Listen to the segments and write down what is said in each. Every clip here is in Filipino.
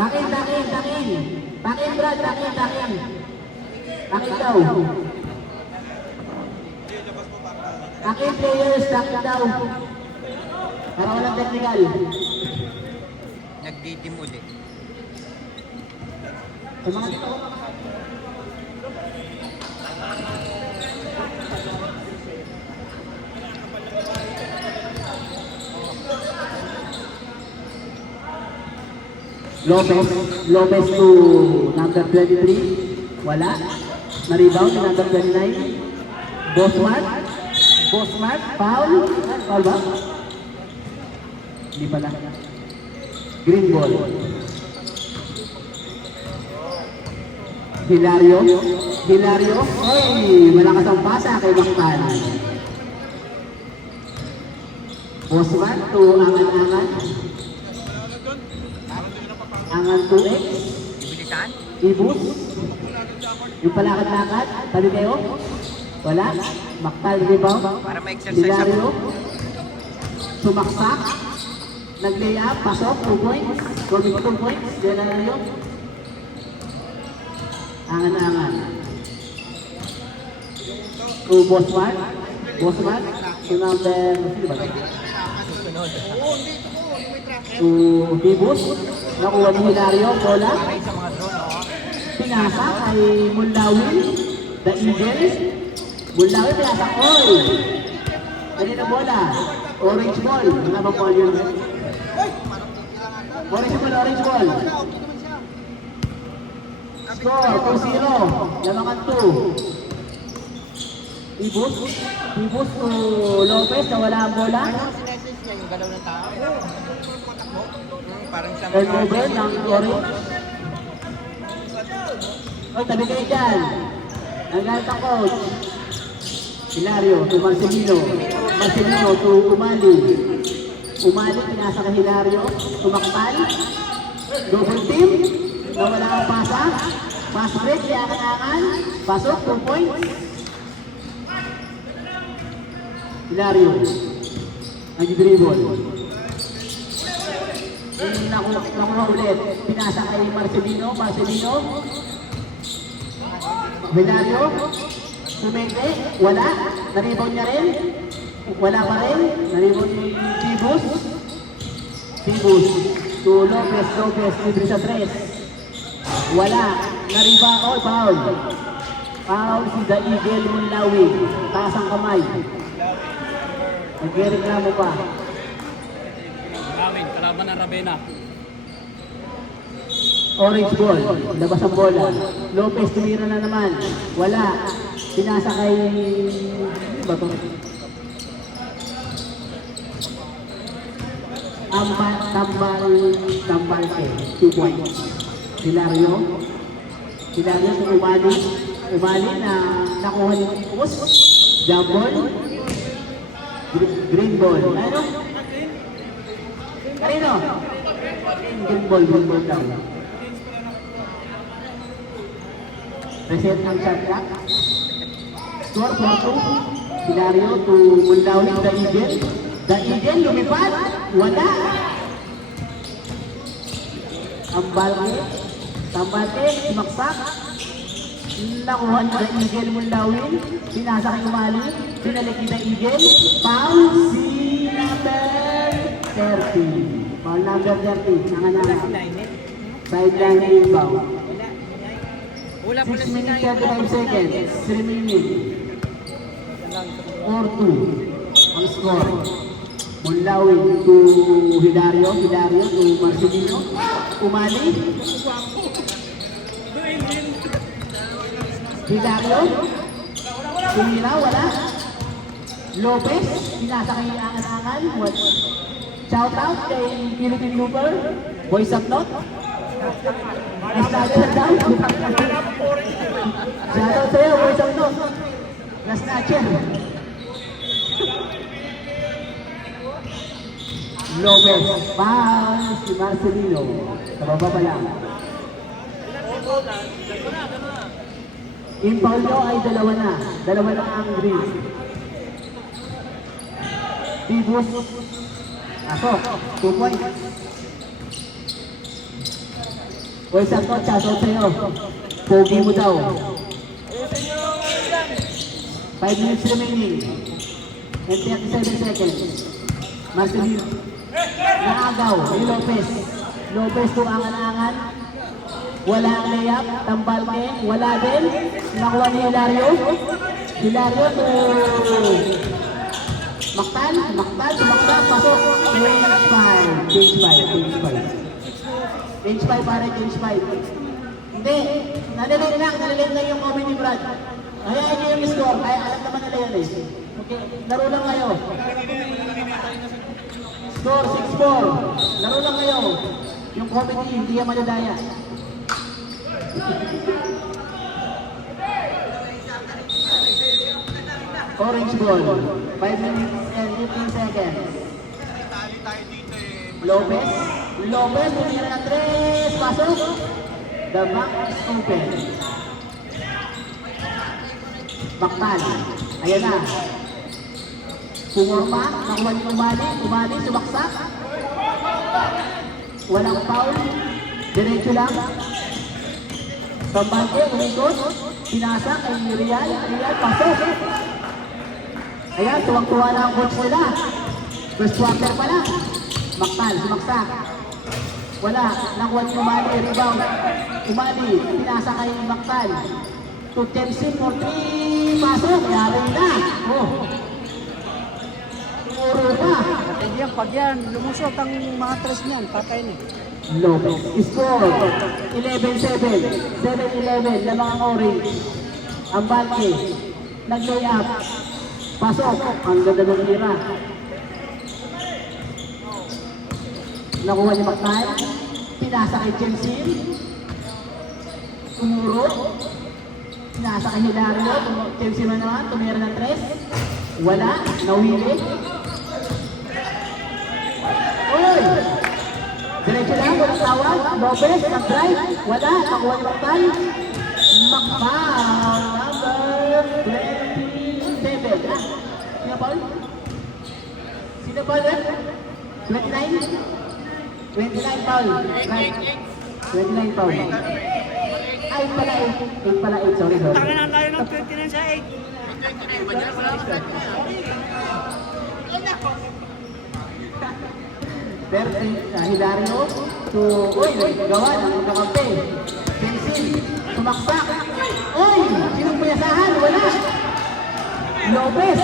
Takin, takin, takin. Takin, Brad, takin, takin. Takin daw. Takin players, takin daw. Para walang technical. Nag-team ulit. Sa mga dito. Lopez to number 23. Wala. Na-rebound ni number 29. Bosmart. Foul. Foul ba? Hindi pala. Green ball. Hilario. Oy, malakas ang pasa kay Baktan. Bosmart to Angan-Angan. Angan 2X. Ibilitan? Ibus. Yung palakad-lakad. Talideo. Wala. Maktal rebound. Para ma-exercise Hilario. ako. Sumaksak. Nag-layup. Pasok. 2 points. 2 points. Hilario. Angan-angan. To Bosman. To number... Sino ba? To Ibus. Nakuha ni Hilario. Bola. Sa mga drone, oh. Pinasa kay Mulawin, the Eagles. Mulawin, pinasa. Oy! Kanina bola. Orange ball. Ano ba ball yun? Orange ball. Score, 2-0. Lamangan 2. Ibus to Lopez, nawala ang bola. Sinesens niya yung galaw ng tao. Parang siya Turnover ng Orange. Oy, tabi kayo dyan. Nagalit ang coach. Hilario to Marcelino to Umali, pinasa ka Hilario. Tumakpan. Double team. Nawala ang pasa. Pass break, Angan-Angan. Pasok, 2 points. Hilario. Nag-dribble. Nakuha ulit. Pinasa kay Marcelino. Hilario. Sumete. Wala. Na-rebound niya rin. Wala pa rin. Na-rebound ni Tibus. To Lopez. Libre sa 3. Wala. Na-rebound. Oh, foul. Foul si The Eagle Munlawi. Taas ang kamay. Nagreklamo pa. Gawin, kalaban ng Ravenna. Orange ball. Labas ang bola. Lopez tumira na naman. Wala. Pinasa kay... Ano ba ito? Tambalke. 2 points. Hilario kung umali na nakuha yung Ibus. Jump ball. Green ball. Ano? Karino? Green ball daw. Reset ang shot clock. Score 4-2. Hilario to Munlawi, The Eagle. The Eagle lumipad. Wala. Tambalke, sumaksak. Nakuha ni The Eagle Munlawin. Pinasa kay Umali. Pinalik ni The Eagle. Foul si number 30. Foul number 30. Nangananga. Sideline inbound. Wala po 6 minutes 35 seconds. 3 minutes. 4-2 ang score. Munlawin to Hilario to Marcelino. Umali. Hilario. Tumira, wala. Lopez. Pinasa kay Angan-Angan. Shout out kay Philippine Looper. Voice of Note. Snatcher daw. Shout out sa'yo, Voice of Note. Na-snatcher. Lopez. Foul si Marcelino. Sa baba pa lang. Impound nyo ay dalawa na. Dalawa na ang green. Tibus. Asok. 2 points. O isang kotsa, so sa'yo. Pogi mo daw. 5 minutes remaining. And 37 seconds. Marcelino. Naagaw. Ni Lopez. Lopez to angan-angan. Wala ang layup. Tambalke. Wala din. Nakuha ni Hilario. Hilario to Mactan. Mactan. Tumakta. Pasok. Change 5. Change 5 para change 5. Hindi. Nalilit lang yung comment ni Brad. Hayaan niyo yung score. Ay, alam naman nila yan eh. Okay. Laro lang kayo. Score 6-4. Laro lang kayo. Yung comedy, hindi yan madadaya. Orange ball. 5 minutes and 15 seconds. Lopez. Lopez, tumira na 3. Pasok. The back is open. Baktan. Ayan na. Pumorma. Nakuha ni Umali. Umali, sumaksak. Walang foul. Diretso lang. Tambalke, umikot. Pinasa kay Rial. Rial, pasok. Ayan, tuwang-tuwa na ang coach nila. First quarter pa lang. Baktan, sumaksak. Wala. Nakuha ni Umali. Rebound. Umali. Pinasa kay Baktan. To Chelsea for 3. Pasok. Yari na. Oh. Puro pa. Kapag yan, lumusot ang mga tres niyan, patay na. Lopez. Score. 11-7. 7-11. Lamang ang orange. Ang Balke. Nag-lay up. Pasok. Ang ganda ng tira. Nakuha ni Mactan. Pinasa kay Chelsea. Umuro. Pinasa kay Hilario. Chelsea man naman. Tumira ng 3. Wala. Nawili. Uy! Diretso lang. Walang tawag. Lopez. Nag-drive. Wala. Nakuha ni Mactan. Mactan. Number 27. Ah. Sino Paul? Sino Paul? 29? 29 Paul. Right. 29 Paul. Ay, pala 8. 8 pala 8. Sorry. Tangan na tayo ng 29 sa 8. Pero Hilario to, uy, gawa ng kakampi. Chelsea, sumaksak. Uy, sinong payasahan? Wala. Lopez.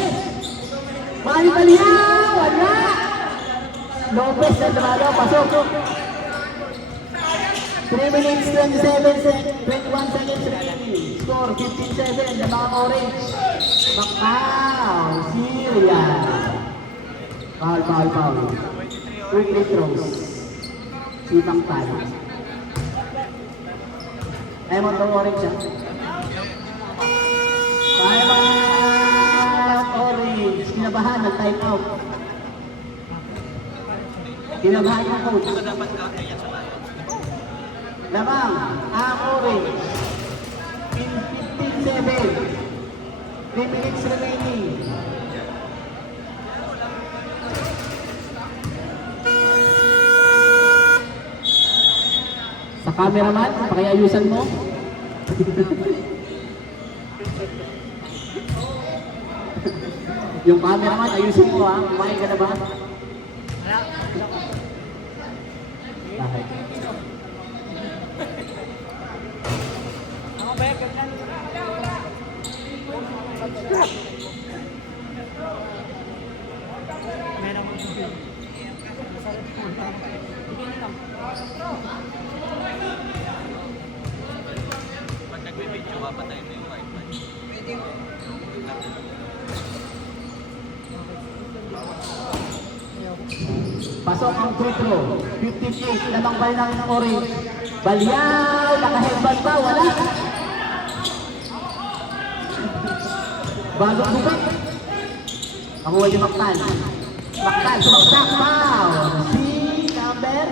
Bali-baliya, wala. Lopez na dralo, pasok. 3 minutes, 21 seconds remaining. Score, 15-7, the mga orange. Macau, Syria. Foul. Quick free throws. Si Mactan. Ayaw mo itong orange, ha? Time out, orange. Kinabahan, nag-time out. Kinabahan yung coach. Lamang, ang orange. In 15-7. 3 minutes remaining. Sa cameraman, pakiayusan mo. Yung cameraman, ayusin mo ha. Kumain ka na ba? Bakit? Ako ba yan? Meron mo ito. Pag nagbibidyo ka, patay mo yung wifi. Pasok ang free throw. 58, lamang bal ng orange. Balyaw, naka-headband pa, wala. Bagong bubak. Ako yung Mactan. Mactan, sumaksak, foul. Si number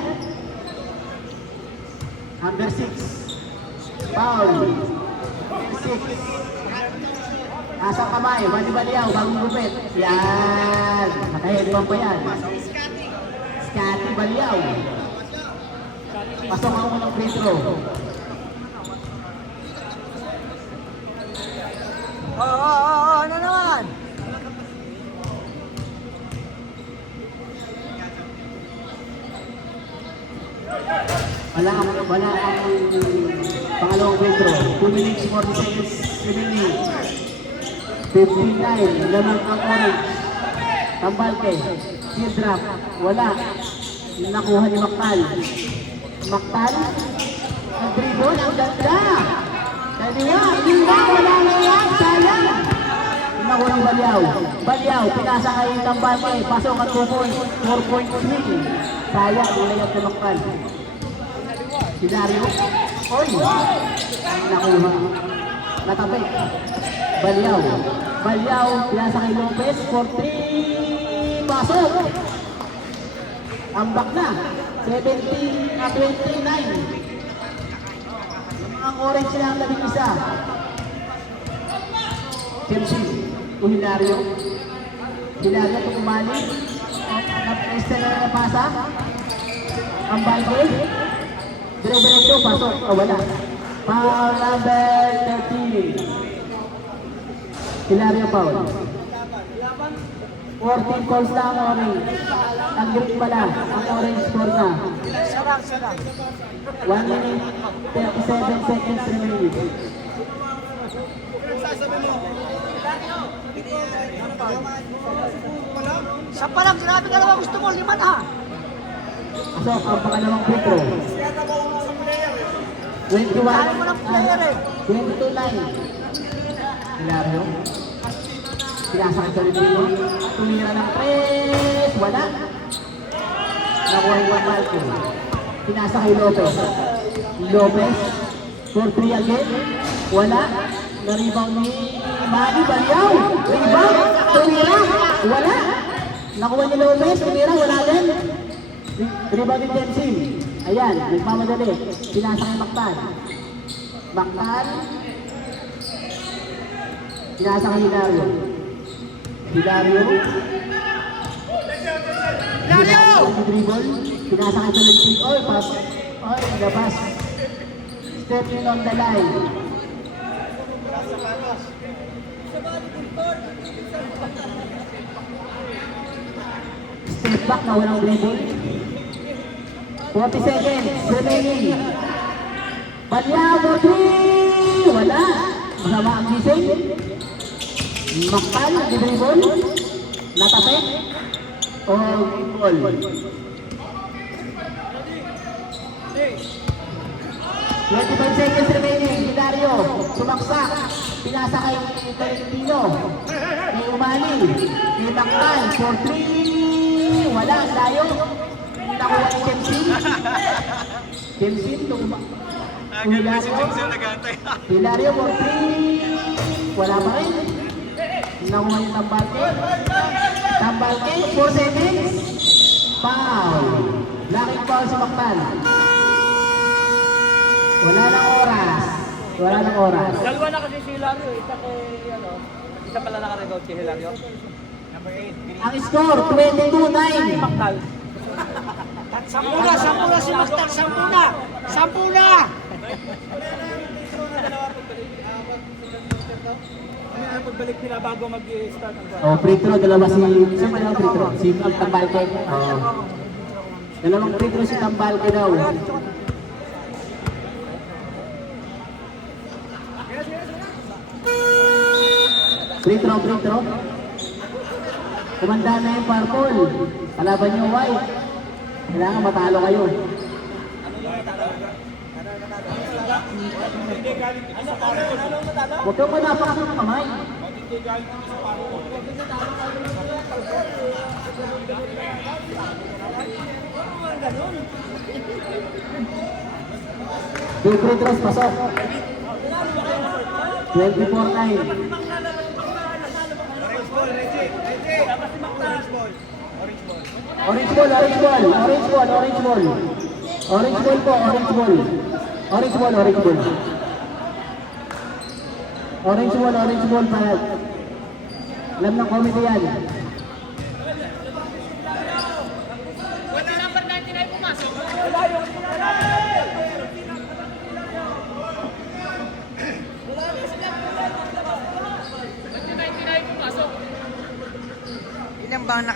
6. Foul. 6. Asang kamay, bali-baliyaw, bagong gupit. Yan, naka-headband pa yan. Scotty Baliaw. Pasok ang unang free throw. Ano naman? Wala ang pangalawang free throw. 2 minutes, 40 seconds remaining. 59, lamang ang orange. Tambalke, tear drop, wala. Nakuha ni Mactal. Mactal, ang dribble, ang ganda. Kaliwa, hindi wala na yan, sayang. Nakuha ng Balyaw. Balyaw, pinasa kay Tambalke, pasok at 2 points, 4.3. Sayang, nilayag ni Mactal. Si Dario, oy, nakuha. Natabi. Balyaw. Balyaw, pinasa kay Lopez, 4-3. Pasok. Ambak na. 29. Ang orange sila ang 11. Chelsea. Hilario. Hilario kung umali. Napesta na napasa. Ang balde. Dire-diretso, pasok. Wala. Foul number 13. Hilario foul. 14 calls na ang orange. Ang green pala, ang orange score na. Sarang. 1 minute, 37 seconds remaining. Sa palang, sinabi ka naman gusto mo, 5 na. Pasok ang pangalawang free throw. 21, Kaya mo ng player eh. 22-9. Hilario. Pinasa kay Solidino. Tumira ng press. Wala. Nakuha yung Malco. Pinasa kay Lopez. Lopez. 4-3 again. Wala. Na-rebound ni Manny Balyaw. Rebound. Tumira. Wala. Nakuha ni Lopez. Tumira. Wala din. Rebound ni Dempsey. Ayan. Nagmamadali. Pinasa kay Mactan. Mactan. Pinasa kay Hilario. Hilario. Dribble. Pinasa kay Tolentino. Oy, pass. Oy, labas. Stepping on the line. Step back na walang dribble. 40 seconds remaining. Balyaw, 3. Wala. Masama ang gising. Mactal, dribble. Natapik. O goal. 25 seconds remaining. Hilario, sumaksak. Pinasa kay Tolentino. Kay Umali. Kay Mactal, 4-3. Wala, layo. Nakuha ni Dempsey. Dempsey, Agad si Jimson nag-aantay. Hilario, 4-3. Wala pa rin. Nakuha yung Tambalke. Tambalke, 4 seconds. Foul. Laking foul si Mactal. Wala nang oras. Wala nang oras. Dalawa na kasi si Hilario, isa pala naka-revolt si Hilario. Ang score, 22-9. Mactal. 10 na si Mactal, 10 na! Pagbalik nila bago mag-start ang Oh, free throw, dalawa si... Saan ba yung free throw? Si Tambalke. Oh. Dalawang free throw si Tambalke daw. Free throw. Kumanda na yung purple. Kalaban nyo white. Kailangan matalo kayo. Huwag kang manapakas ng kamay. Two free throws, pasok. 24-9. Orange ball. Orange ball po, orange ball pa. Alam ng committee yan. Wala number 99 pumasok. bang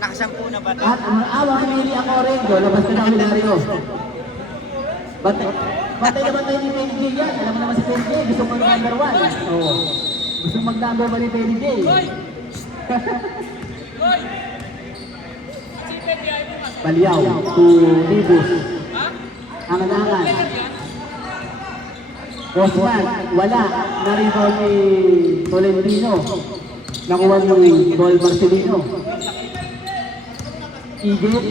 nakasampu na ba ito? At mamili ako rin. Labas ka na Hilario. Batay naman tayo ni Penny J yan. Alam mo naman si Penny J. Gusto mo ng number 1. Oo. Gusto mag-number 1 ni Penny J. Balyaw to Libus. Angan-angan. Osman, wala. Na-rebound ni Tolentino. Nakuha ni Dol Marcelino. Igel.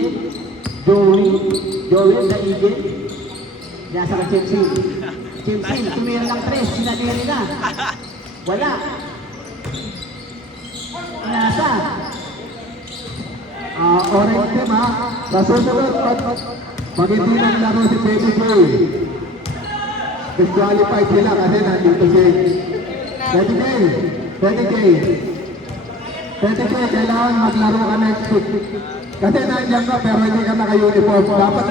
Joey na Igel. Nasa ka Chemsin. Chemsin, tumira ng 3. Sinadili na. Wala. Nasa. Orange team ha. Sa susunod, mag-hindi ng laro si Penny J. Disqualified sila kasi nandito si Penny J. Penny J. Penny J, kailangan maglaro ka next week. Kasi nandiyan ka pero hindi ka naka-uniform. Dapat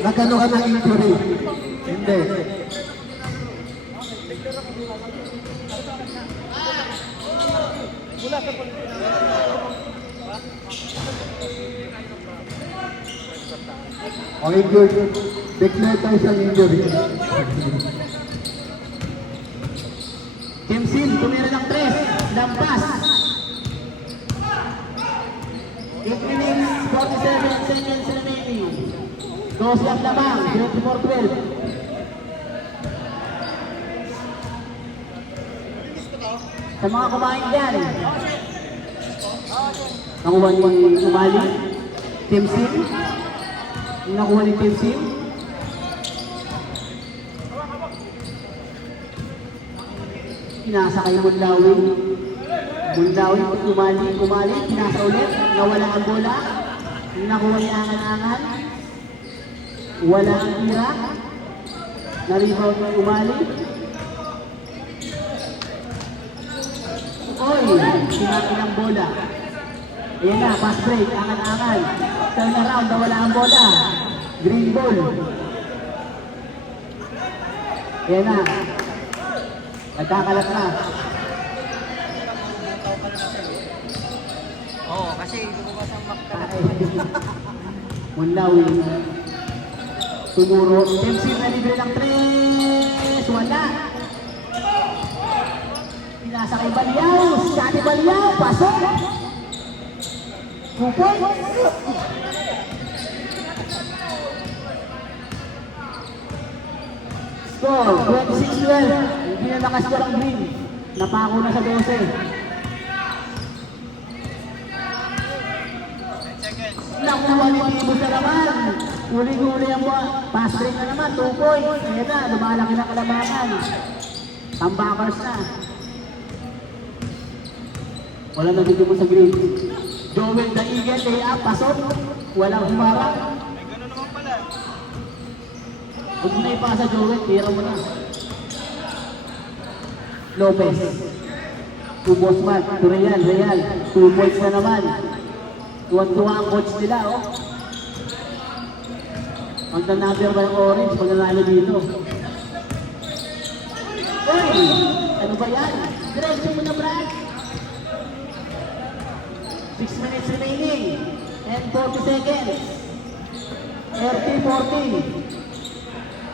nagkano ka ng injury. Hindi. O injured. Declare tayo siyang injury. Kimsin, tumira ng 3. Lampas. 8 minutes, 47 seconds remaining. 12 ang lamang, 24-12. Sa mga kumain dyan, nakuha ni Umali, Team Sim, nakuha ni Team Sim. Pinasa kay Mundawin. Mundawin, Umali, pinasa ulit, nawala ang bola. Nakuha ni Angan-Angan. Wala ang tira. Na-rebound ng Umali. Oy, sinaki ng bola. Ayan na, pass break, Angan-Angan. Turn around, nawala ang bola. Green ball. Ayan na. Nagkakalat na. Oo, kasi lumabas ang makta. Munlawi. Tumuro. MC na libre ng 3. Wala. Pinasa kay Balyaw. Scotty Balyaw. Pasok. Kupon. Score. 26-12. Hindi na nakascore ang green. Napako na sa 12. Nakuha ni Tibus na naman. Uli-uli ang pass break na naman. 2 points. Ayan na, lumalaki na kalamangan. Tambakers na. Wala na dito mo sa green. Joel the Eagle, lay up, pasok. Walang humarap. Ay, gano'n naman pala. Huwag mo na ipasa Joel, tira mo na. Lopez. To Bosman, to Real. 2 points na naman. Tuwan-tuwa ang coach nila, oh. Magna-number ba yung orange? Magnanalo dito. Uy! Ano ba yan? Diretso mo na, Brad. 6 minutes remaining. And 40 seconds. 30-40.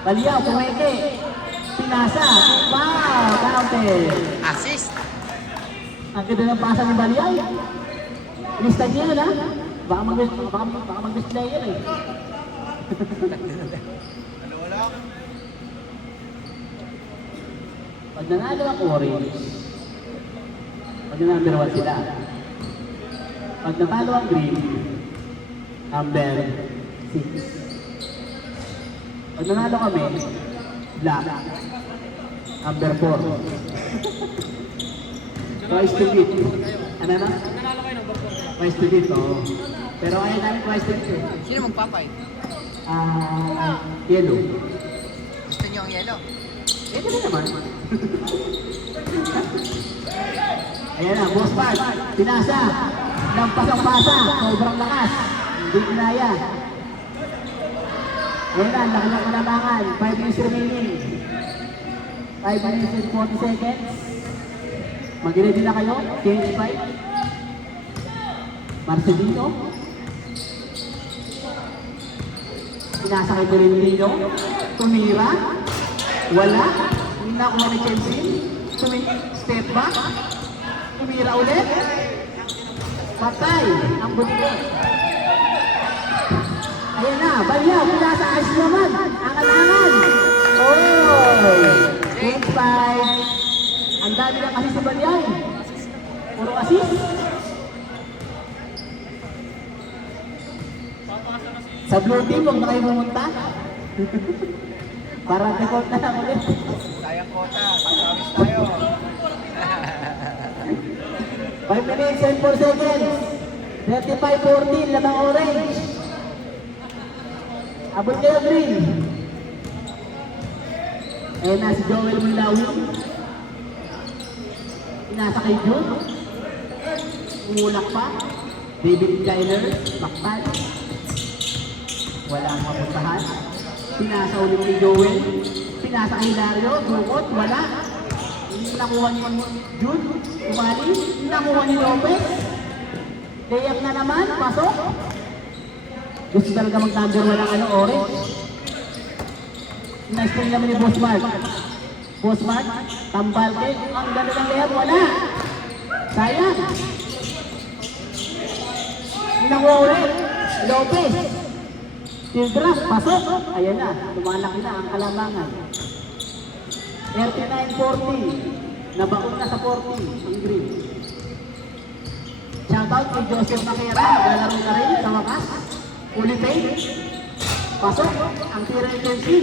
Balyaw, kumeke. Pinasa. Wow! Counted. Assist. Ang ganda ng pasa ni Balyaw. Lista niya yun, ha? Baka mag-display yun, eh. Ano wala? Pag nanalo ang orange, pag number 1 sila. Pag natalo ang green, number 6. Pag nanalo kami, black, number 4. Twice to beat. Ano na? Twice to beat, oo. Pero ayaw namin twice to beat, eh. Sino magpapay? Yellow. Gusto niyo ang yellow? Eh, hindi naman. Ayan na, boss part. Pinasa. Lampas-pasa. Sobrang lakas. Hindi kinaya. Ayan na, laki ng kalamangan. 5 minutes remaining. 5 minutes and 40 seconds. Mag-ready na kayo. Change 5. Marcelino. Pinasakay Tolentino. Tumira. Wala. Hindi nakuha ni Chelsea. Step back. Tumira ulit. Patay. Ang buti. Ayan na. Balyaw. Pinasa ayos naman. Angan-angan. Oh! 8-5. Ang dami lang kasi si Balyaw. Puro assist. Sa blue team, huwag na kayo pumunta. Para default na lang ulit. Sayang kota. Matawis tayo. 5 minutes and 4 seconds. 35-14, lamang orange. Abot kayo green. Ayan na si Joel Mulawin. Inasa kay June. Umulak pa. David Kyler, Baktan. Wala ang mapuntahan. Pinasa ulit ni Joel. Pinasa kay Hilario, Dukot, wala. Hindi nakuha ni June. Umali. Hindi nakuha ni Lopez. Layup na naman, pasok. Gusto talaga mag-number 1 ang orange. Nice play naman ni Boss Mark. Boss Mark, tambal din. Ang ganda ng layup, wala. Sayang. Nakuha ulit. Lopez. Field drop, pasok. Ayan na, lumalaki na ang kalamangan. 39-40. Nabaon na sa 40 ang green. Shoutout kay Joseph Makera. Maglalaro na rin sa wakas. Ulitin. Pasok. Ang tira ni Chelsea.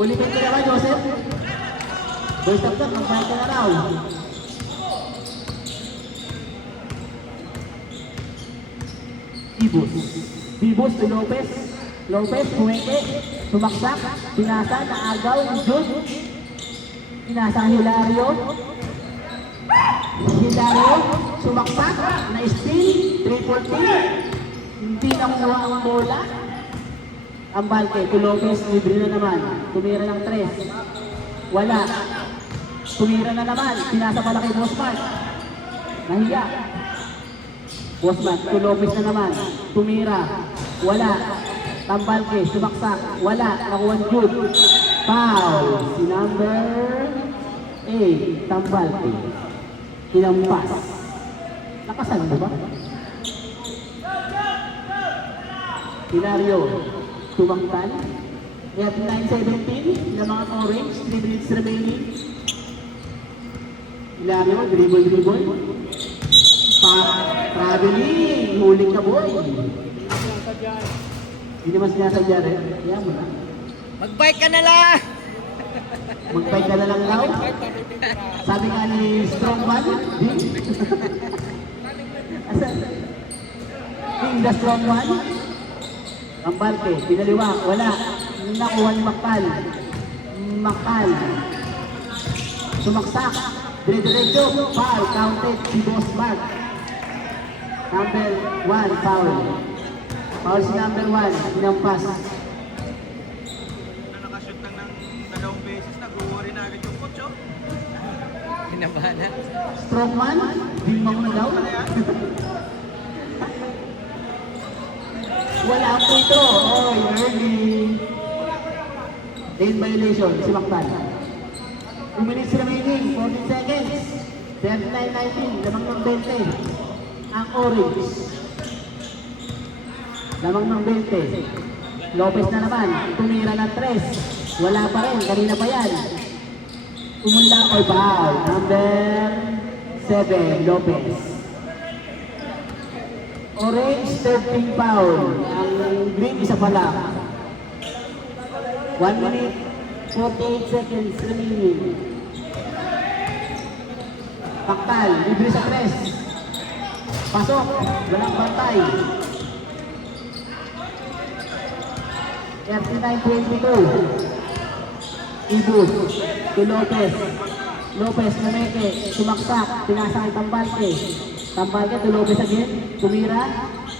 Ulitin ko naman, Joseph. Boys up up, magbayad ka na raw. Bibus to Lopez. Lopez, Puwete. Sumaksak. Pinasa, naagaw. Jun. Pinasa ang Hilario. Hilario. Sumaksak. Na-steal. Triple T. Hindi nakuha ang bola. Ang Balke. To Lopez. Libre na naman. Tumira ng 3. Wala. Tumira na naman. Pinasa pala kay Bosman. Nahiya. Bosman, to Lopez na naman. Tumira. Wala. Tambalke, sumaksak. Wala. Nakuha ni Jude. Foul. Si number 8. Tambalke. Tinampas. Nakasan mo ba? Hilario. Tumangtan. At 9-17 na mga orange. 3 minutes remaining. Hilario, dribble. Traveling, huling ka boy. Hindi naman sinasadya rin. Kaya mo na. Mag-bike ka na lang! Mag-bike ka na lang daw. Sabi nga ni Strongman. Asan? The Strongman. Ang Balke, pinaliwa. Wala. Nakuha ni Makal. Sumaksak. Dire-diretso. Foul. Counted si Boss Mark. Number 1, foul. Foul si number 1, pinampas. Na nakashoot lang ng 2 beses, nag-worry na agad yung coach, oh. Kinabahan na. Strongman, bilma mo na daw. Wala ang puto. Oy, early. Lane violation, si Mactan. 2 minutes remaining, 14 seconds. 39-19, lamang ng 20. Ang orange. Lamang ng 20. Lopez na naman. Tumira ng 3. Wala pa rin. Kanina pa yan. Umula o foul. Number 7, Lopez. Orange, 13 foul. Ang green, isa pala. 1 minute, 48 seconds remaining. Paktal, libre sa 3. Pasok, walang bantay. 39-22. Ibus, to Lopez. Lopez, Nameke, sumaksak, pinasa kay Tambalke. Tambalke, to Lopez again. Tumira,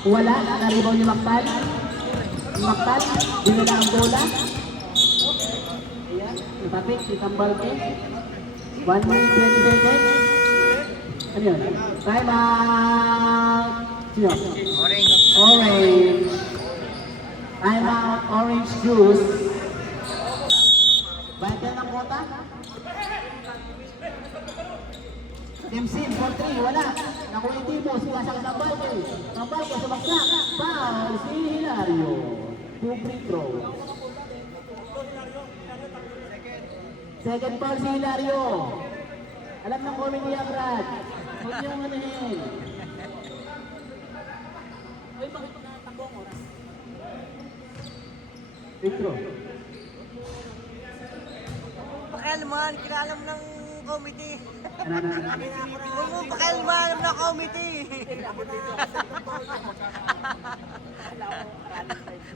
wala, naribaw ni Maktal. Maktal, dinala ang bola. Ayan, natapik si Tambalke. 1 minute, 20 seconds. Ano yun? Time out! Sino? Orange. Orange. Time out, orange juice. Bayad ka ng kota? Team Sim, 4-3, wala. Nakuha yung Timo, sinasakit ng Balke. Ang Balke, sumaksak. Foul, si Hilario. 2 free throw. Second foul si Hilario. Alam ng comment niya, Brad. Huwag niyong anuhin. Ay, bakit natakbo ang oras? Free throw. Pakialaman, kinalam ng committee. Ano? Huwag mo pakialaman ng committee.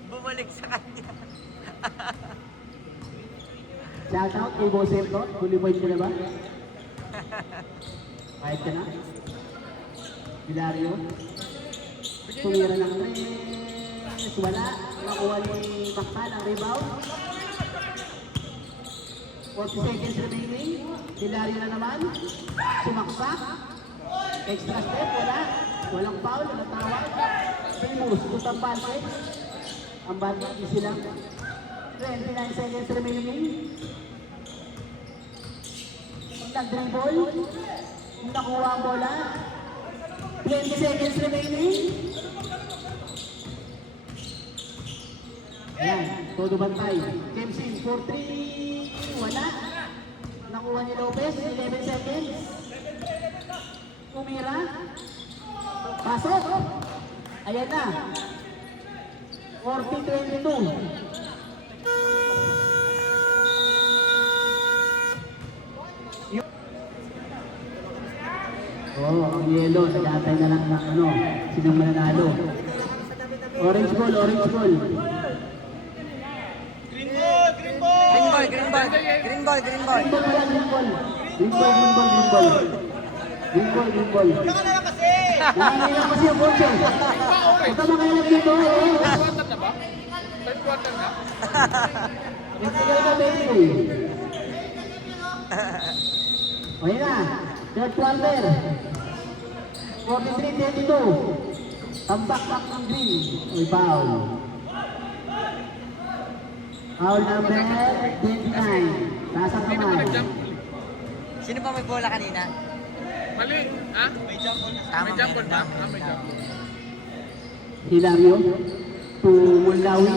Bumalik sa kanya. Shout out kay Bosep to. Fully point ka na ba? Kahit ka na? Hilario. Tumira ng tres. Wala. Nakuha ni Bakal ang rebound. 40 seconds remaining. Hilario na naman. Sumaksak. Extra step. Wala. Walang foul. Walang tawag. Famous. Tutang Balke. Ang Balke. Easy lang. 29 seconds remaining. Nag-dribble. Nakuha ang bola. 20 seconds remaining. Ayan, todo bantay. Kemsin, 4-3. Wala. Nakuha ni Lopez, 11 seconds. Umira. Pasok. Ayan na. 40-22. Ang yellow, nag-aantay na lang ng ano, sinong mananalo. Orange ball, orange ball. Green ball! Green ball! Green ball, green ball. Green ball, green ball. Green ball wala, green ball. Green ball, green ball, green ball. Green ball, green ball. Saka na lang kasi! Nakakailan kasi yung coach eh. Huwag ka makailan dito eh. Quarter na ba? Third quarter na? Nagsigal ka, baby. O yun na, third quarter. 43-22. Tambak-bak ng green. Uy, foul. Foul number 29. Nasa kamay. Sino pa may bola kanina? Mali! Ha? Tama May jump ball ba? tama. May jump ball. Hilario to Munlawi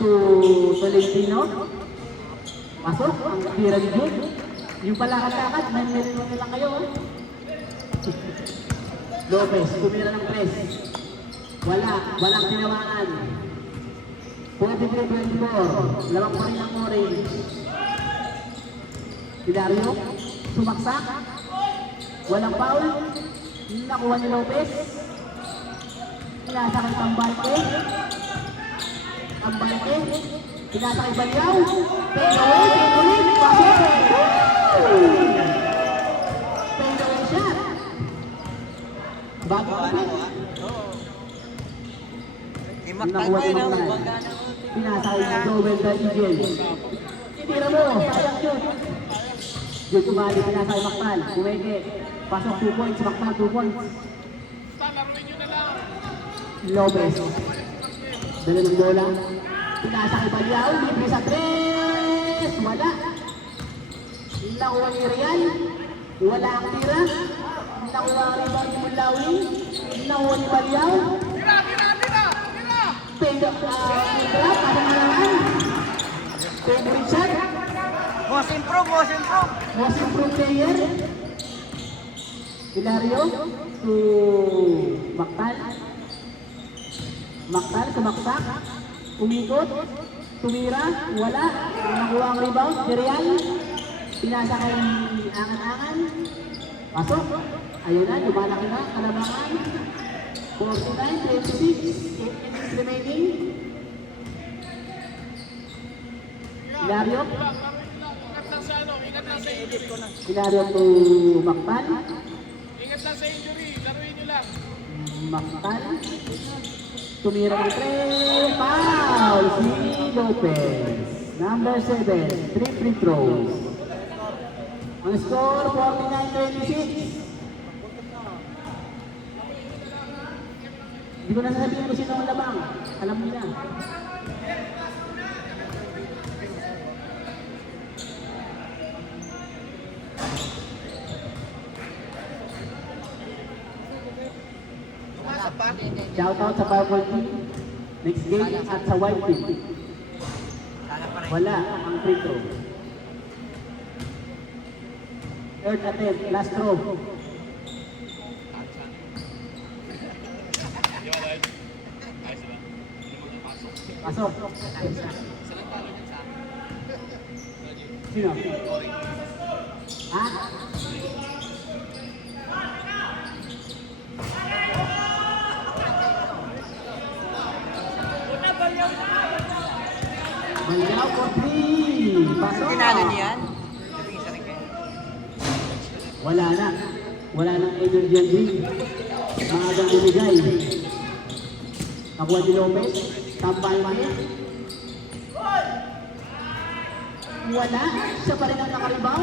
to Tolentino. Pasok, ang tira ni Jude. Yung palakad-lakad, 9 minutes na lang kayo. Lopez, tumira ng press. Walang tinamaan. 43-24, lamang pa rin ang orange. Hilario, sumaksak. Walang foul. Nakuha ni Lopez. Pinasakay ang Balke. Ang Balke. Pinasakay Balyaw. Fadeaway, fadeaway. Pasok. Fadeaway shot. Bago kami. Imaktal Nakuha pa ni yun. Maklan. Pinasakay ni Joel the Eagle. Tira mo. Sayang yun. Jude umali. Pinasakay Maklan. Kumeke. Pasok 2 points. Maklan 2 points. Lopez. Dala ng bola. Pinasa kay Balyaw. Libre sa 3. Wala. Nakuha ni Real. Wala ang tira. Nakuha ang rebound ni Munlawi. Nakuha ni Balyaw. Tira! Trap. Para naman. Favorite shot. Most improve. Most improved player. Hilario to Bakal. Maktal, sumaksak, umikot, tumira, wala, nakuha ang rebound, si Real, pinasa kay angan-angan, pasok, ayun na, lumalaki na, kalabangan, 49-26, 8 minutes remaining, Hilario, Hilario to Maktal, Ingat lang sa injury, laruin nyo lang. Maktal, tumira ng 3, foul, si Lopez. Number 7, 3 free throws. Ang score, 49-26. Hindi ko na sasabihin kung sino ang labang. Alam nila. Shout out sa Purple Team. Next game at sa White Team. Sana pa rin. Wala ang free throw. Third attempt, last throw. Pasok. Sino? Ha? Malinaw po 3. Pasok. Tinalo niya yan? Labing isa rin kayo. Wala na. Wala nang energy and drink. Maagang bumigay. Nakuha ni Lopez. Tambay mali. Wala. Siya pa rin ang nakaribaw.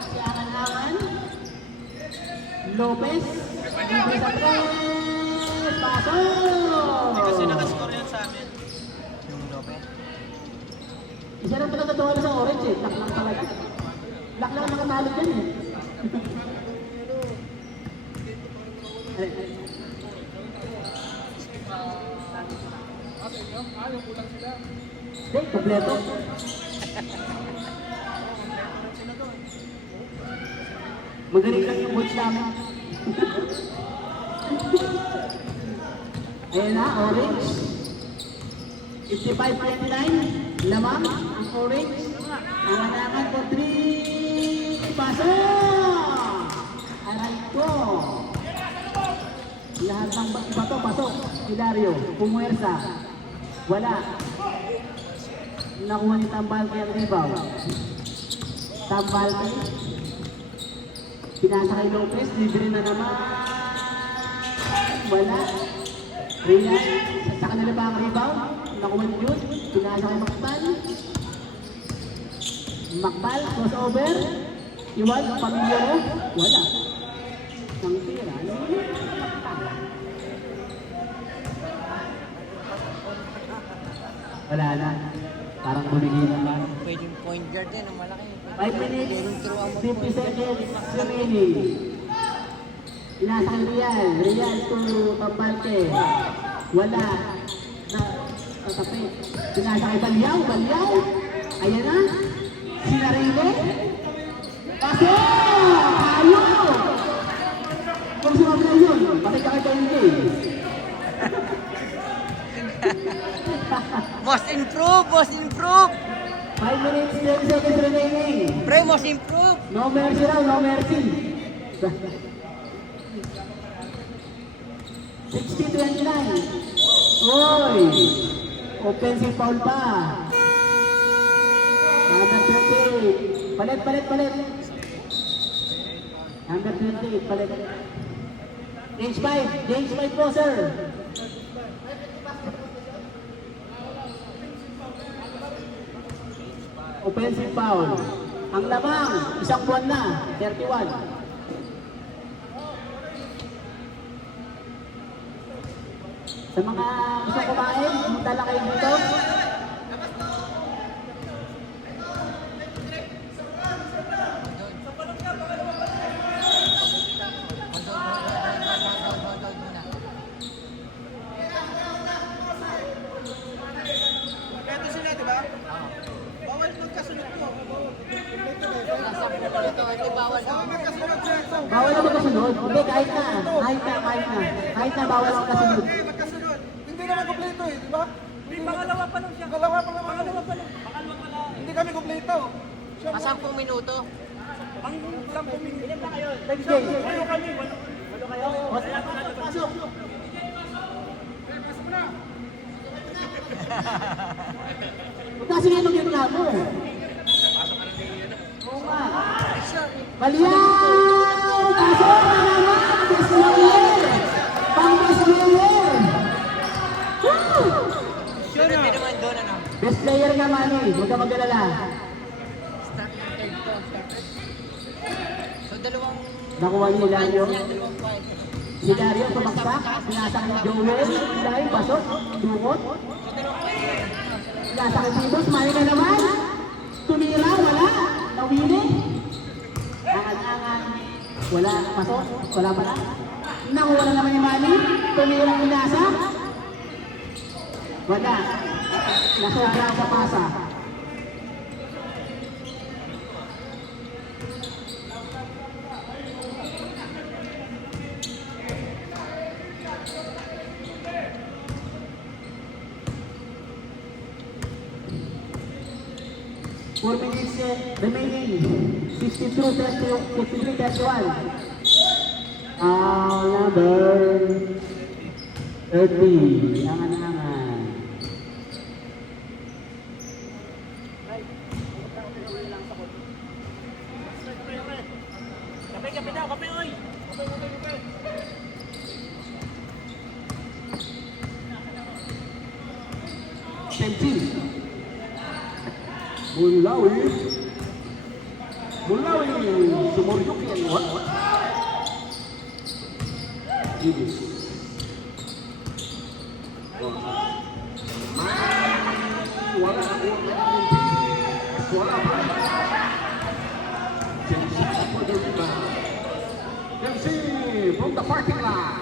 Si Angan-Angan. Lopez. Libre sa 3. Pasok! Kasi nakascore yan sa amin. Yung Lopez. Isa lang talaga doon sa orange eh. Lock lang talaga. Lock lang ang nakatalo dyan eh. Hindi, kompleto. Magaling lang yung boots namin. Ayan na, orange. 55-29. Lamang ang orange. Ang anangan po 3. Pasok! Aray ko. Lahat ng bato, pasok. Hilario, pumuwersa. Wala. Nakuha ni Tambalki ang rebound. Tambalki. Pinasa kay Lopez, libre na naman. Wala. Rian, sa kanila ba ang rebound? Nakuha ni Jude. Pinasa kay Makbal. Makbal, crossover. Iwan, pamilya mo. Wala. Nang tira. Wala na. Parang bumigay naman. Pwedeng point guard yan, ang malaki. 5 minutes, Pwedeng throw ang 50 seconds remaining. Pinasa kay Real. Real to Tambalke. Wala. Natapit. Pinasa kay Balyaw. Balyaw. Ayan na. Sinarino. Pasok! Tayo! Kung sumabla yun, bakit ka kayo hindi? Most improve! Most improve! 5 minutes, 10 seconds remaining. Pre, most improve! No mercy raw, no mercy. 60-29. Oy! Offensive foul pa. Number 28. Palit, palit, palit. Number 28, palit. Change 5. Change 5 po, sir. Offensive foul. Ang lamang, isang buwan na, 31. Sa mga gusto kumain, punta lang kayo dito. Kompleto sila, di ba? Bawal magkasunod to. Bawal na magkasunod. Hindi, kahit na. Kahit na, kahit na. Kahit na, bawal ang kasunod. Okay, magkasunod. Hindi naman kompleto eh, di ba? Hindi, pangalawa pa lang siya. Pangalawa pa lang. Pangalawa pa lang. Hindi kami kompleto. Siya, Sa 10 minuto. Ang 10 minuto. Ilan na kayo? Next game. Walo kami. Walo kayo. Pasok. Kasi nga itong ginawa mo. Oo nga. Balyaw! Pasok na naman! Best player! Pang best player! Woo! Sunod din naman doon, ano? Best player nga, Manny. Huwag ka mag-alala. So, dalawang... Nakuha ni Hilario. Dalawang point. Hilario tumaksak, sinasang ni Joel, dahil pasok, dumot. Sinasang ni Tibos, mali na naman. Tumira, wala, nawili. Angan-angan, wala, pasok, wala pala. Nakuha na naman ni Manny, tumira ang inasa. Wala, nasobra ang kapasa. Four minutes remaining. 53-31. Number 30. Angan-angan. Kape daw, kape oy! Tempi. Mulawi. Sumuryuki ang what? Ibis. Wala na po. Wala pa. Tempi for the rebound. Tempi from the parking lot.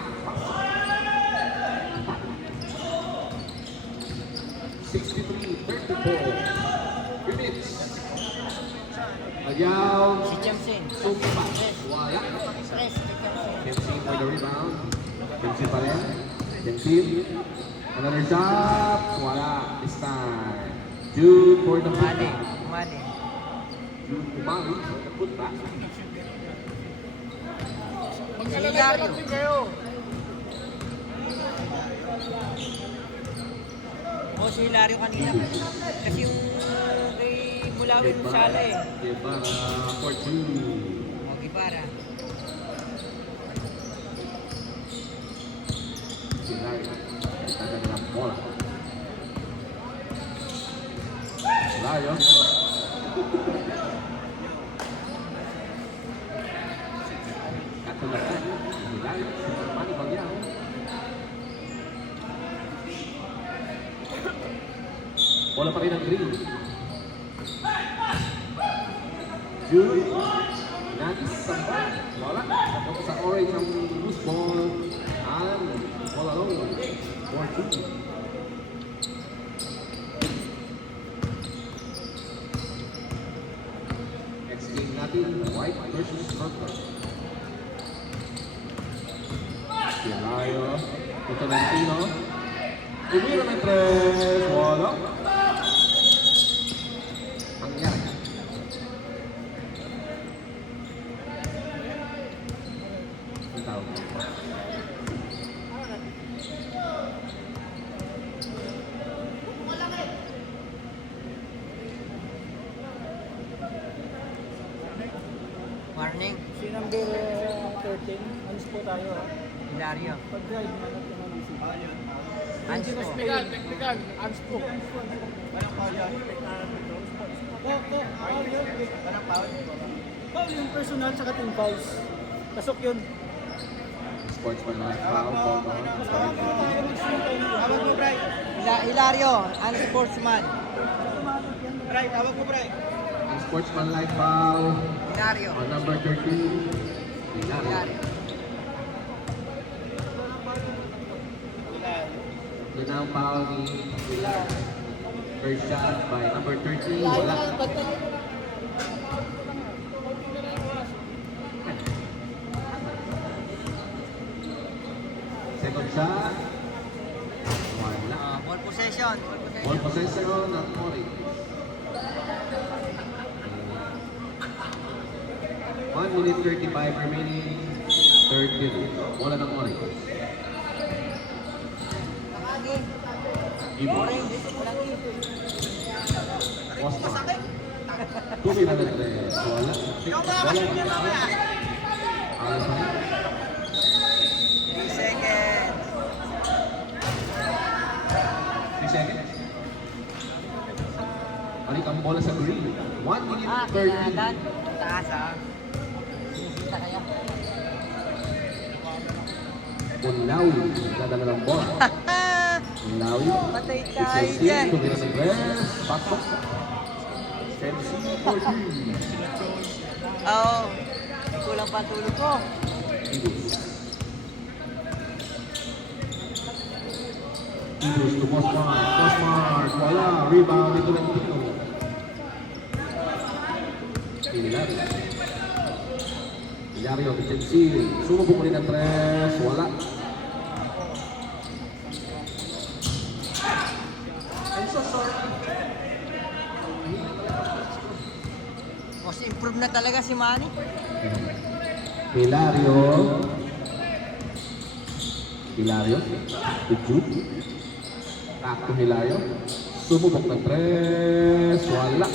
63-34 minutes. Ayaw. Si Jamsen. Sumpa. Wala. Press. Kempsey for the rebound. Kempsey pa rin. Kempsey. Another shot. Wala. This time. Jude for the Umali. putback. Umali. Jude Umali for the putback. Si Hilario. O si Hilario kanina. Kasi yung kay Mulawin Sala eh. Guevara for two. O Gibara. Hilario. Ada dalam bola. Hilario. Katulakan. Hilario. Superman bagian. Bola pa rin ang green. Jude. Nagis sampai. Bola. Tapos sa orange ang loose ball. And bola long. For two. Next game natin, white versus purple. Hilario. Tolentino. Umiro ng tres. Wala. Ang yan. Ang tawag. Morning. Si number 13, alis po tayo ha. Hilario. Pag-drive na natin naman si Anspo. Technical, Anspo. Anong foul yan? Anong foul? Foul yung personal sa team fouls. Pasok yun. Sportsmanlike foul. Mas tawag mo tayo mag-shoot. Tawag mo, Bray. Hilario. Sportsman. Bray, tawag mo, Bray. Ang sportsmanlike foul. Hilario. On number 13. Hilario. Hilario. Yun ang foul ni Hilario. First shot by number 13. Wala. Second shot. Wala. Ball possession. Ball possession ng Orange. 1 minute 35 remaining. Third period. Bola ng Orange. Ibos. Oscar. Tumira ng tres. Wala. Wala. Alas na. 3 seconds. 3 seconds. Balik ang bola sa green. 1 minute 30. Kinalan. Taas ah. Sinisita kaya. Unlawi, nagdadala ng bola. Unlawi. Patay Si tayo Chelsea, dyan. tumira sa press. Pasok. Chelsea for 2. Oo. May kulang pa tulog ko. Eagles to Bosmart. Bosmart, wala. Rebound ito ng Tino. Hilario. Hilario to Chelsea. Sumubok ulit ang tres. Wala. Mas improve na talaga si Manny. Hilario. Hilario. To Jude. Back to Hilario. Sumubok ng tres. Wala.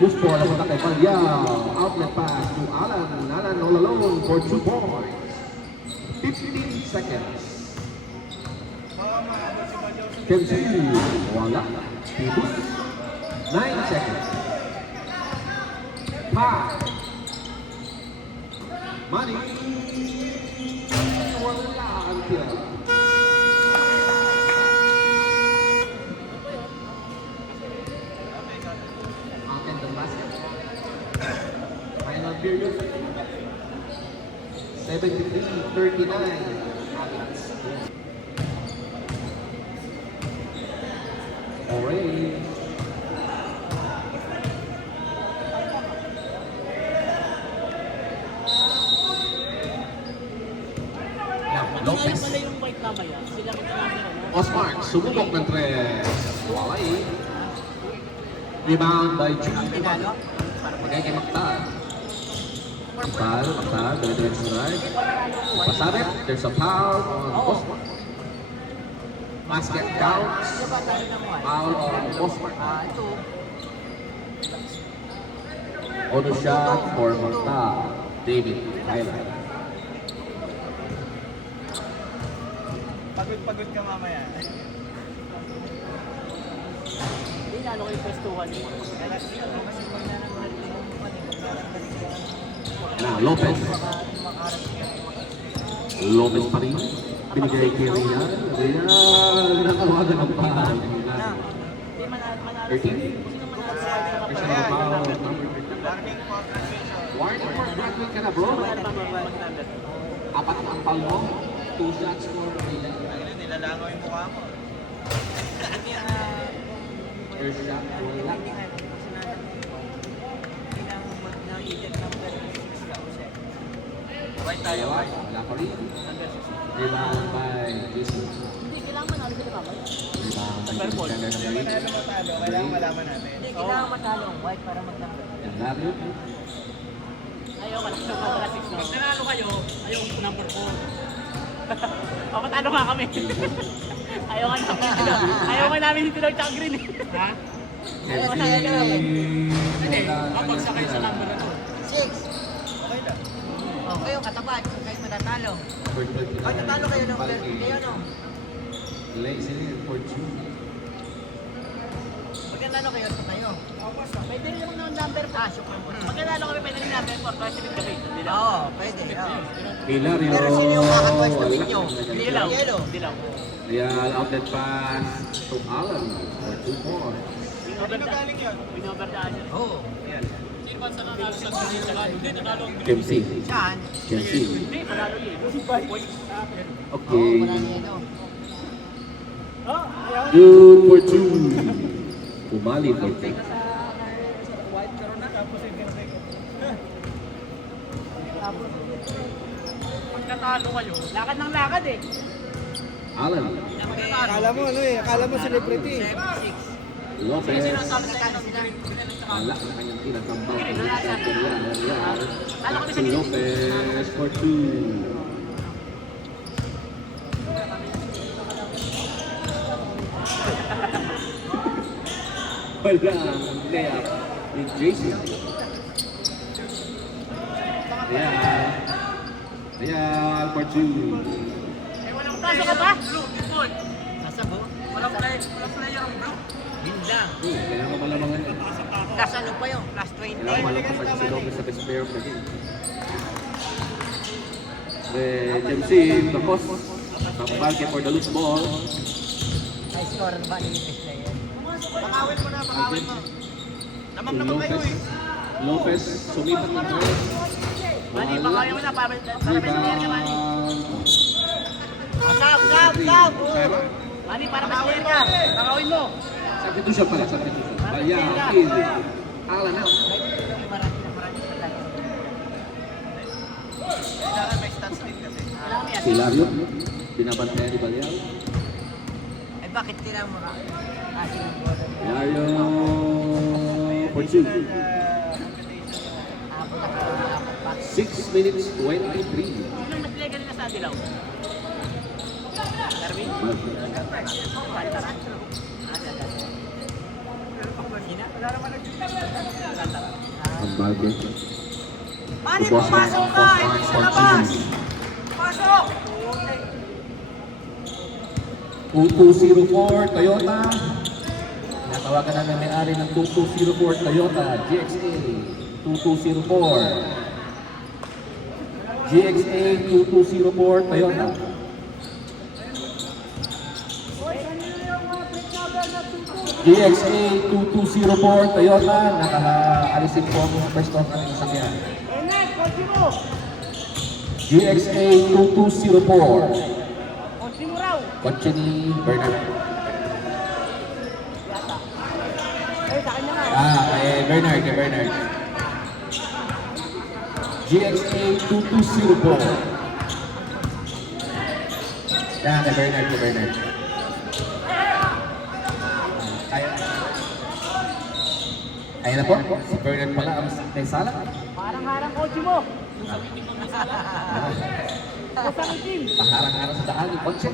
Loose ball ang kay Palyao. Outlet pass to Alan. Alan all alone for 2 points. 15 seconds. Chelsea. Wala. Tibus. 9 seconds. Pa. Money. Wala ang tira. Akin the basket. Final period. 73-39. Agnes. Orange. Lopez. Osmar, sumubok ng tres. Walay. Rebound by Jude. Magay kay Mactal. Mactal, diretso drive. Pasabit, there's a foul on Osmar. Basket counts. Foul on Osmar. Auto shot for Mactal. David Highlight. Pagod ka mamaya. Hindi na ano kayo festuhan. Na Lopez. Lopez pa rin. Binigay kay Rian. Rian, nakawagan ng foul. 13. Personal foul. Warning for Bradley ka na, bro. Apat ang foul mo. 2 shots for Rian. Nilalangaw yung mukha mo. First shot, wala. Right tayo, Wala, right? wala pa rin. Rebound by Jason. Hindi, kailangan manalo sila kamay. Rebound by Super Bowl. Jason. Manalo matalo, kailangan malaman natin. Hindi, kailangan matalo ang white para magtanggal. Hilario. Ayaw ka lang sa number 6, no? Pag nanalo kayo, ayaw ko number 4. O, matalo nga kami. Ayaw nga namin sila. Ayaw nga namin dito ng Chuck Green. Ha? Ayaw nga namin sila. Hindi, mapagsa kayo sa number na to. 6. Okay lang. Oh, kayo katapat, kayo matatalo. Pag natalo kayo ng kayo no. Lazy for 2. Pag natalo kayo, sa tayo. Pwede rin naman ng number 4. Pag nanalo kami, pwede rin number 4. Kasi may kami. Dilaw. Oo, pwede. Oo. Hilario. Pero sino yung kakatwas na ninyo? Dilaw. Yellow. Dilaw. Real outlet pass to Alan for 2 points. Ano galing yun? Binoberdaan yun. Oo. Chelsea. Saan? Chelsea. Hindi, panalo yun. Oo, Okay. wala niya no. Good for 2. Umali for 2. Pag natalo kayo, lakad ng lakad eh. Alan. Akala mo ano eh, akala mo celebrity. 76. Lopez. Sinasabi sa kanya, Wala ang kanyang tinatambang. Talo kami sa Si Lopez for 2. Wala ang layup ni Jason. Ayan for 2. Eh, walang kaso ka ba? Blue, default. Nasa bo? Walang player ang blue. Bindang. Kaya nga malamangan yun. Plus ano pa yun? Plus Kailangan 20. malampasan si Lopez sa best player of the game. Then MC, the cost. Tambalke for the loose ball. High score ba ni player? Bakawin mo na, bakawin mo. Lamang naman kayo eh. Lopez, sumipat ng first. Mani, baka yun na, para best player ka, Mani. Sab! Mani, para best player ka. Bakawin mo. Substitution pala, substitution. Bayan, kill. Alan out. Kailangan may stats din kasi. Kailangan may assist. Hilario, binabantayan ni Balyao. Eh bakit kailangan mo ka? Hilario for 2. 6 minutes 23. Sinong mas player kanina sa Adilaw? Darwin? Baltaran? Ang bago. Mani, pumasok ka! Hindi sa labas! Pumasok! 2204 Toyota. Natawagan na ng may-ari ng 2204 Toyota GXA 2204. GXA 2204 Toyota. GXA 2204 Toyota. Nakalisin po ang first off ng isang yan. GXA 2204. Konti mo raw. Kotse ni Bernard. Eh, sa kanya nga. Kay Bernard. GXA 2204. Yan, kay Bernard. Ayun na po, si Bernard pala ang may sala. Parang harang kotse mo. Kusang itim. Paharang-harang sa daan ng kotse.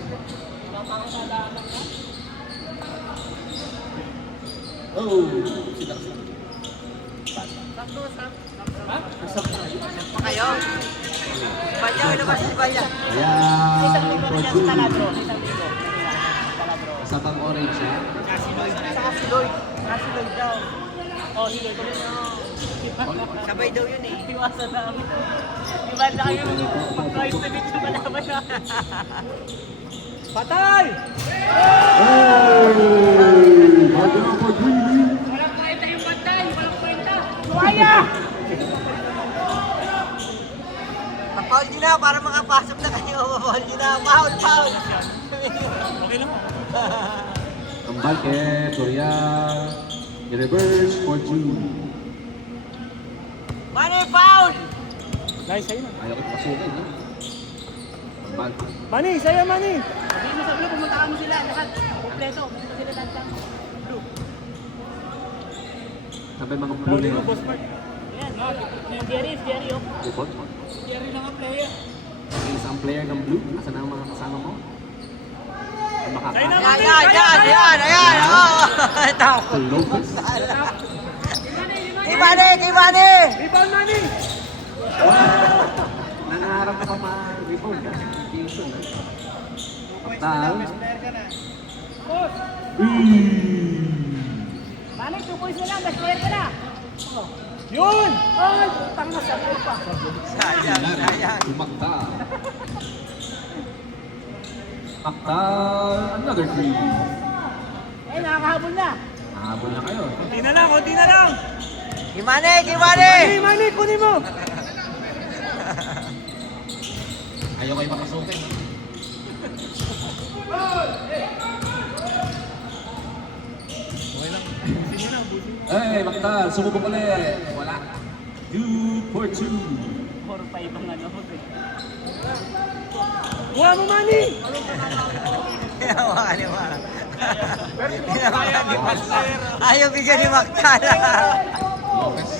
Oh, Pa kayo? Banya, ano ba si Banya? Isang Ayan, linggo na for siya sa two. taladro. Isang linggo. Taladro. Kasabang orange siya. Saka si Lloyd. Si Lloyd daw. Oh, si Lloyd. Sabay daw yun eh. Iwasan na kami. Iba na kayo mag-price na dito malaman na. Patay! Walang kwenta yung patay! Walang kwenta! Luwaya! Pa-foul nyo na para makapasok na kayo. Pa-foul nyo na. Foul! Okay lang. Ang balke, Torian, i-reverse for 2. Mani, foul! Nice, sa'yo na. Ayaw ko pasukin, no? Ang balke. Mani, sa'yo, Mani. Sabihin mo sa blue, pumunta kami sila. Lahat. Kompleto. Pumunta sila lahat sa blue. Sabay mga blue nila. Ayan. Jerry, oh. Report. Jerry lang ang player. Ang isang player ng blue, asa na ang mga kasama mo? Ang makaka- Ayan! Oh! Tako. Lopez. Kay Mani! Rebound, Mani. Nangarap ka ma-rebound ka. Jason, ha? Tal. Player ka na. Manay, 2 points na lang. Best player ka na. Yun! Ay, putang na sa pa. Sayang. Maktal. Maktal. Another 3. Eh, nakakahabol na. Nahabol na kayo. Konti na lang. Kay Mani! Mani, Mani, kunin mo. Ayaw kayo makasukin. Hey, Maktal, sumubok ulit. Wala. 2 for 2. 4-5 ang ano. Kuha mo, Mani. Ginawa ni Mak. Ayaw bigyan ni Maktal. Lopez.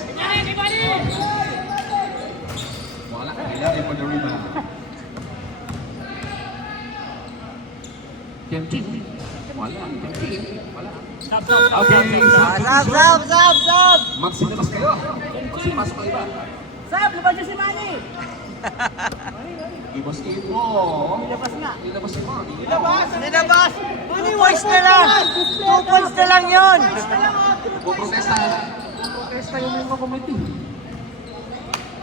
Wala. Kailangan for the rebound. Kemchi. Wala. Kemchi. Wala. Okay, Sab! magsinabas kayo. Pasok kayo ba? Sab, labas niyo si Manny. Ibos Ibo. Labas nga. Ilabas mo. Nilabas! 2 points na lang! 2 points na lang yun! Puprotesta. Puprotesta yung mga committee.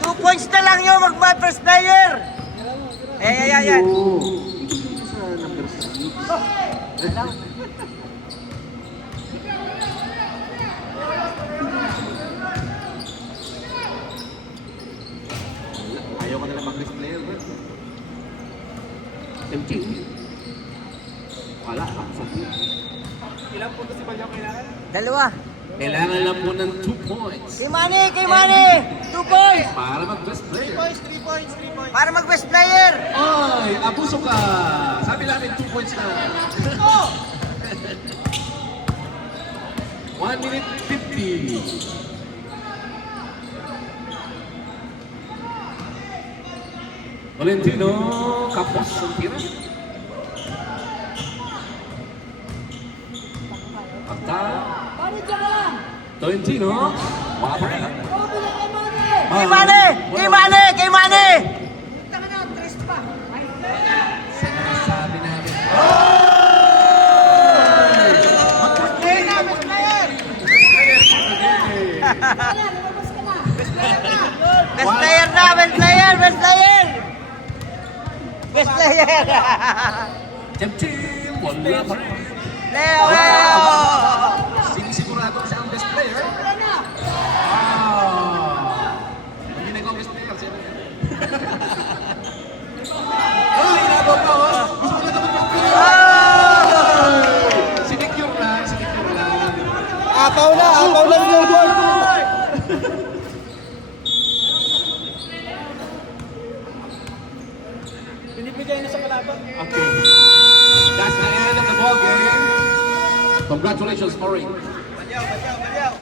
2 points na lang yun, mag-first player! Ayan. Oo. Ito sa number 6. Ano? Ayaw ka nalang mag-risk player, bro. Temching. Wala, absent yun. Ilang punto si Balyang kailangan? Dalawa. Kailangan lang po ng 2 points Kay Manny! 2 points! para mag-best player. 3 points. Para mag-best player! Oy, abuso ka! Sabi namin 2 points na. 1 minute 50. Valentino Capos ang tira. Pagka Valentino, wala pa rin. Kay Manny! Sinasabi namin. Best player na! Best player! Best player! Chim-chim, wala pa rin. Leo! Sinisigurado ko siya ang best player. Hindi na ikaw best player. Sino yan? Ay, nabog ka, oh. Gusto ko na dapat best player. Sinecure lang. Apaw na scoreboard. Binibigay na sa kalaban. Okay. That's the end of the ball game. Congratulations, Orange.